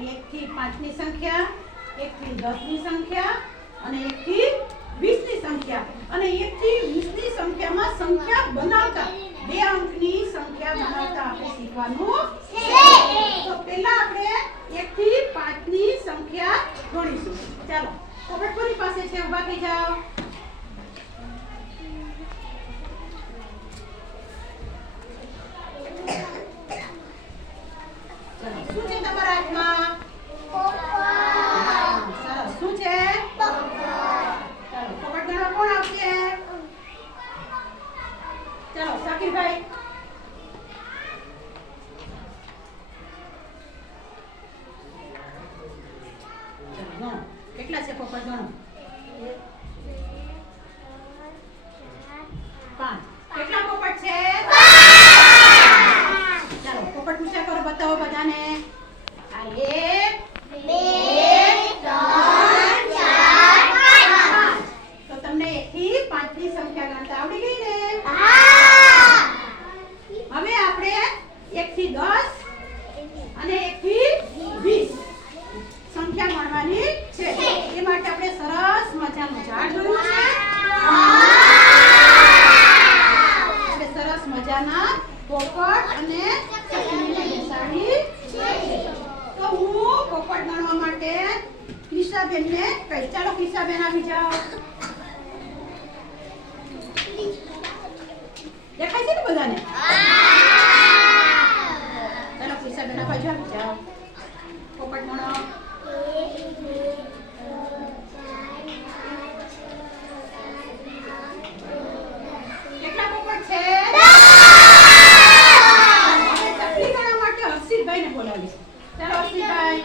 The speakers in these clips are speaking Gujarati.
1 થી 5 ની સંખ્યા, 1 થી 10 ની સંખ્યા અને 1 થી 20 ની સંખ્યા. અને 1 થી 20 ની સંખ્યામાં સંખ્યા બનાવતા 2 અંકની સંખ્યા બનાવતા આપણે શીખવાનું છે. તો પહેલા આપણે 1 થી 5 ની સંખ્યા ગણીશું. ચાલો પોપટ કોની પાસે છે? ઊભા થઈ જાઓ. શું છે તમારા હાથમાં? સરસ. શું છે? ચાલો પોપટ ગણવા કોણ આવશે? ચાલો શાકીરભાઈ. ગણો. કેટલા છે પોપટ? ગણો. 5. કેટલા પોપટ છે? ચાલો પોપટ ઊંચા કરો, બતાવો બધાને. આ 1 2 3 4 5. તો તમને 1 થી 5 ની સંખ્યા ગણતા આવડી ગઈ ને? હવે આપણે 1 થી 10 અને 1 થી 20 સંખ્યા ગણવાની છે. એ માટે આપણે સરસ મજાનું ઝાડ દોર્યું છે. આપણે સરસ મજાના પોપટ અને ચકલીને બેસાડી છે. તો હું પોપટ ગણવા માટે ક્રિશાબેનને કહી. ચાલો ક્રિશાબેન આવી જાઓ. દેખાય છે ને બધાને? ચાલો ક્રિશાબેન આ બાજુ આવી જાઓ. પોપટ ગણો. કેટલા પોપટ છે? ચકલી ગણવા માટે હર્ષિતભાઈને બોલાવીશ. ચાલો હર્ષિતભાઈ.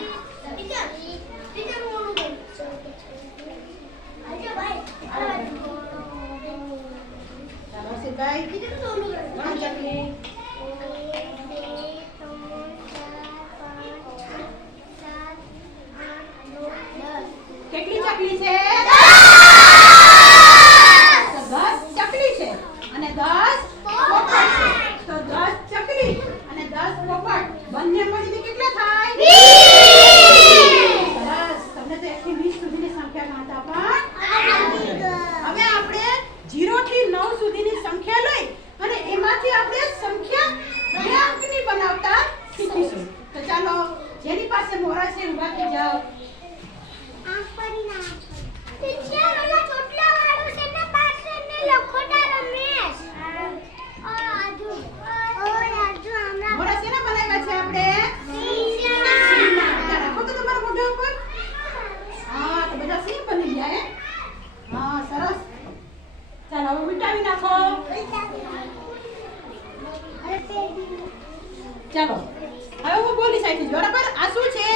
ચાલો હર્ષિતભાઈ ગણો ચકલી. કેટલી ચકલી છે? 10 ચકલી છે અને 10 પોપટ છે. તો 10 ચકલી અને 10 પોપટ બંને મળીને કેટલા થાય? 20. સરસ. તમને તો 1 થી 20 સુધીની સંખ્યા ગણતા પણ. હવે આપણે 0 થી 9 સુધીની સંખ્યા લઈ અને એમાંથી આપણે સંખ્યા 2 અંકની બનાવતા શીખીશું. તો ચાલો જેની પાસે મોરા છે ઊભા થઈ જાઓ. મોરા શેના બનાવ્યા છે આપણે? રાખો તો તમારા મોઢા ઉપર. હા તો બધા સિંહ બની ગયા હે. હા સરસ. ચાલો હવે મિટાવી નાખો. ચાલો હવે હું બોલી સાઈડ બરાબર. આ શું છે?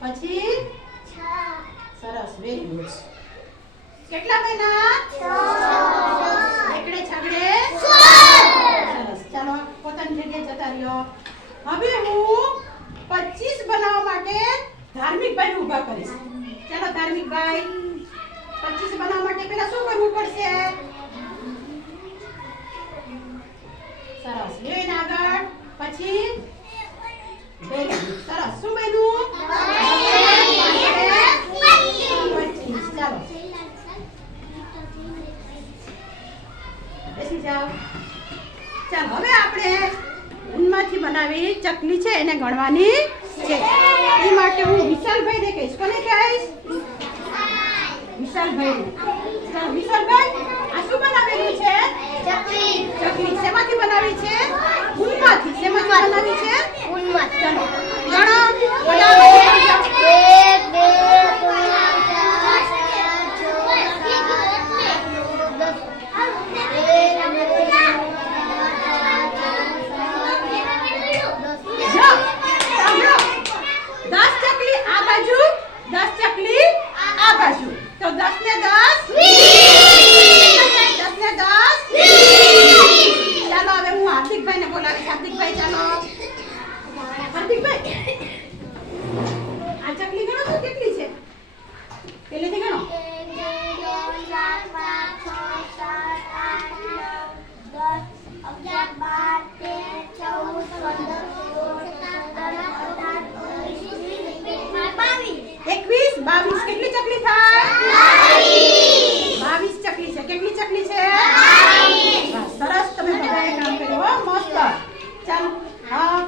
પછી સરસ. Very good. કેટલા બન્યા? 6. એકડે છગડે 16. સરસ. ચાલો પોતાની જગ્યાએ જતા રહ્યો. હવે હું 25 બનાવવા માટે ધાર્મિકભાઈને ઊભા કરીશ. ચાલો ધાર્મિકભાઈ 25 બનાવવા માટે પહેલા શું કરવું પડશે? સરસ. લેન આગળ. પછી વેરી ગુડ. સરસ. શું બન્યું? 25. ચાલો બેસી જાઓ. ચાલો હવે આપણે ઊનમાંથી બનાવી ચકલી છે એને ગણવાની છે. એ માટે હું વિશાલભાઈને કહીશ. કોને કહીશ? વિશાલભાઈ. ચાલો વિશાલભાઈ આ શું બનાવેલું છે? ચકલી. ચકલી શેમાંથી બનાવી છે? ઊનમાંથી. શેમાંથી બનાવી છે? ઊનમાંથી. ચાલો ગણો. 10 ચકલી આ બાજુ, 10 ચકલી આ બાજુ. તો 10 ને 10 22 કેટલી ચકલી થાય? 22 ચકલી છે. કેટલી ચકલી છે? 22. સરસ, તમે બધાએ કામ કર્યું હો, મસ્ત. ચાલો હા,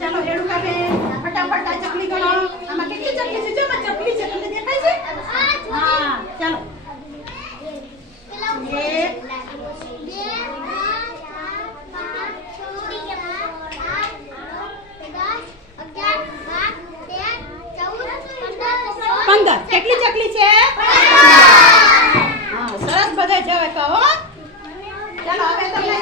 ચાલો રેણુકાબેન ફટાફટ આ ચકલી ગણો. આમાં કેટલી ચકલી છે? જો આમાં ચકલી છે, તમને દેખાય છે? હા, ચાલો. 15. કેટલી ચકલી છે? 15. હા, સરસ, બધા જવે કહો. ચાલો હવે તમને